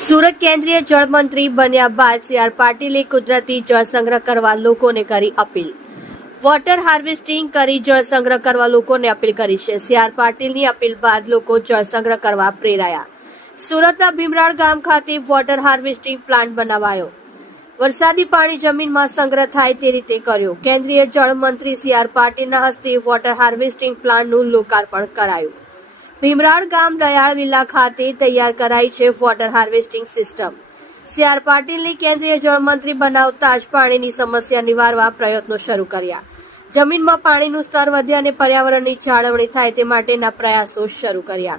સુરત કેન્દ્રીય જળમંત્રી બન્યા બાદ સી આર પાટીલે કુદરતી જળ સંગ્રહ કરવા લોકોને કરી અપીલ વોટર હાર્વેસ્ટિંગ કરી જળ સંગ્રહ કરવા લોકોને અપીલ કરી છે સી આર પાટીલની અપીલ બાદ લોકો જળ સંગ્રહ કરવા પ્રેરાયા સુરતના ભીમરાળ ગામ ખાતે વોટર હાર્વેસ્ટિંગ પ્લાન્ટ બનાવાયો વરસાદી પાણી જમીનમાં સંગ્રહ થાય તે રીતે કર્યો કેન્દ્રીય જળમંત્રી સી આર પાટીલના હસ્તે વોટર હાર્વેસ્ટિંગ પ્લાન્ટનું લોકાર્પણ કરાયું ભીમરાડ ગામ દયાળ વિલા ખાતે તૈયાર કરાઈ છે water harvesting system C R પાટીલની કેન્દ્રીય જળમંત્રી બનાવતા જ પાણીની સમસ્યા નિવારવા પ્રયત્નો શરૂ કર્યા જમીનમાં પાણીનું સ્તર વધે અને પર્યાવરણની જાળવણી થાય તે માટેના પ્રયાસો શરૂ કર્યા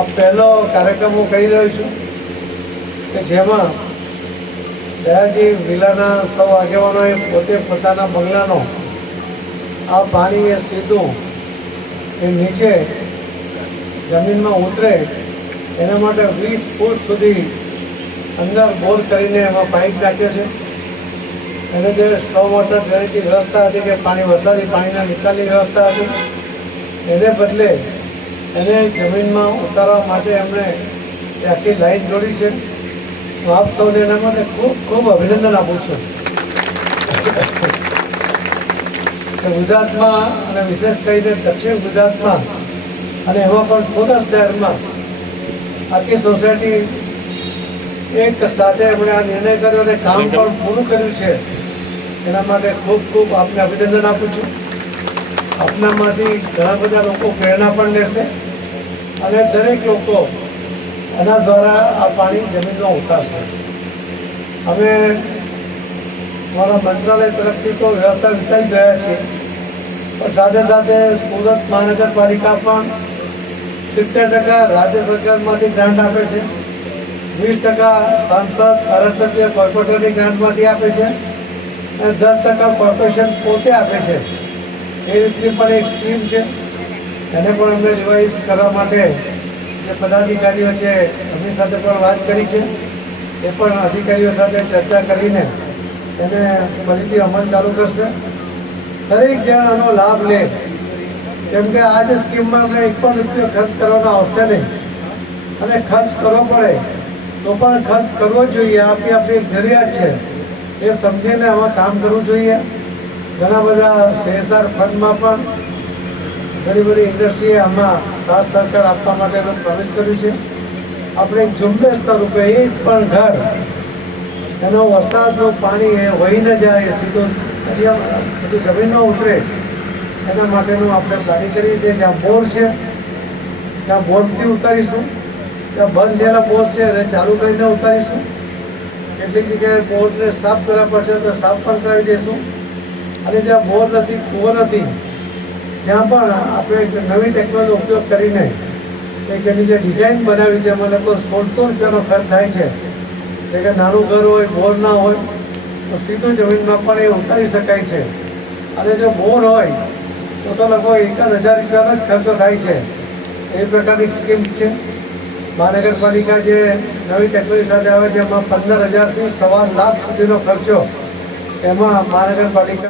આ પહેલો કાર્યક્રમ હું કહી રહ્યો છું કે જેમાં દયાજી વિલાના સૌ આગેવાનોએ પોતે પોતાના બંગલાનો આ પાણી એ સીધું એ નીચે જમીનમાં ઉતરે એના માટે વીસ ફૂટ સુધી અંદર બોર કરીને એમાં પાઇપ નાખ્યો છે એને જે સ્ટ્રો વોટર ડ્રેનેજની વ્યવસ્થા હતી કે પાણી વરસાદી પાણીના નિકાલની વ્યવસ્થા હતી એને બદલે એને જમીનમાં ઉતારવા માટે એમણે આખી લાઈન જોડી છે તો આપ સૌને એના માટે ખૂબ ખૂબ અભિનંદન આપું છું ગુજરાતમાં અને વિશેષ કરીને દક્ષિણ ગુજરાતમાં અને એમાં પણ સુરત શહેરમાં આખી સોસાયટી એક સાથે એમણે આ નિર્ણય કર્યો અને કામ પણ પૂરું કર્યું છે એના માટે ખૂબ ખૂબ આપને અભિનંદન આપું છું આપનામાંથી ઘણા બધા લોકો પ્રેરણા પણ લેશે અને દરેક લોકો એના દ્વારા આ પાણી જમીનમાં ઉતારશે અમે મારા મંત્રાલય તરફથી તો વ્યવસ્થા વિચારી ગયા છીએ પણ સાથે સાથે સુરત મહાનગરપાલિકા પણ સિત્તેર ટકા રાજ્ય સરકારમાંથી ગ્રાન્ટ આપે છે વીસ ટકા સાંસદ ધારાસભ્ય કોર્પોરેટરની ગ્રાન્ટમાંથી આપે છે અને દસ ટકા કોર્પોરેશન પોતે આપે છે એ રીતની પણ એક સ્કીમ છે એને પણ અમે રિવાઇઝ કરવા માટે જે પદાધિકારીઓ છે એમની સાથે પણ વાત કરી છે એ પણ અધિકારીઓ સાથે ચર્ચા કરીને એને ફરીથી અમલ ચાલુ કરશે દરેક જણ આનો લાભ લે કેમ કે આ જે સ્કીમમાં આપણે એક પણ રૂપિયો ખર્ચ કરવાનો આવશે નહીં અને ખર્ચ કરવો પડે તો પણ ખર્ચ કરવો જોઈએ આપણી આપણી એક જરૂરિયાત છે એ સમજીને આમાં કામ કરવું જોઈએ ઘણા બધા શેરદાર ફંડમાં પણ ઘણી બધી ઇન્ડસ્ટ્રીએ આમાં સાથ સરકાર આપવા માટે પ્રવેશ કર્યું છે આપણે એક ઝુંબેશ રૂપે એ પણ ઘર એનો વરસાદનું પાણી એ વહી ન જાય સીધું દરિયા સુધી જમીનમાં ઉતરે એના માટેનું આપણે પ્લાનિંગ કરીએ છીએ જ્યાં બોર છે ત્યાં બોરથી ઉતારીશું ત્યાં બંધ જેલા બોર છે એને ચાલુ કરીને ઉતારીશું કેટલીક જગ્યાએ બોરને સાફ કરવા પડશે તો સાફ પણ કરાવી દઈશું અને જ્યાં બોર નથી કૂવો નથી ત્યાં પણ આપણે નવી ટેકનોલોજી ઉપયોગ કરીને એક એની જે ડિઝાઇન બનાવી છે એમાં લગભગ સોળસો રૂપિયાનો ખર્ચ થાય છે એટલે કે નાનું ઘર હોય બોર ના હોય તો સીધું જમીનમાં પણ એ ઉતારી શકાય છે અને જો બોર હોય તો તો લગભગ એકાદ હજાર રૂપિયાનો જ ખર્ચો થાય છે એ પ્રકારની સ્કીમ છે મહાનગરપાલિકા જે નવી ટેકનોલોજી સાથે આવે છે એમાં પંદર હજારથી સવા લાખ સુધીનો ખર્ચો એમાં મહાનગરપાલિકા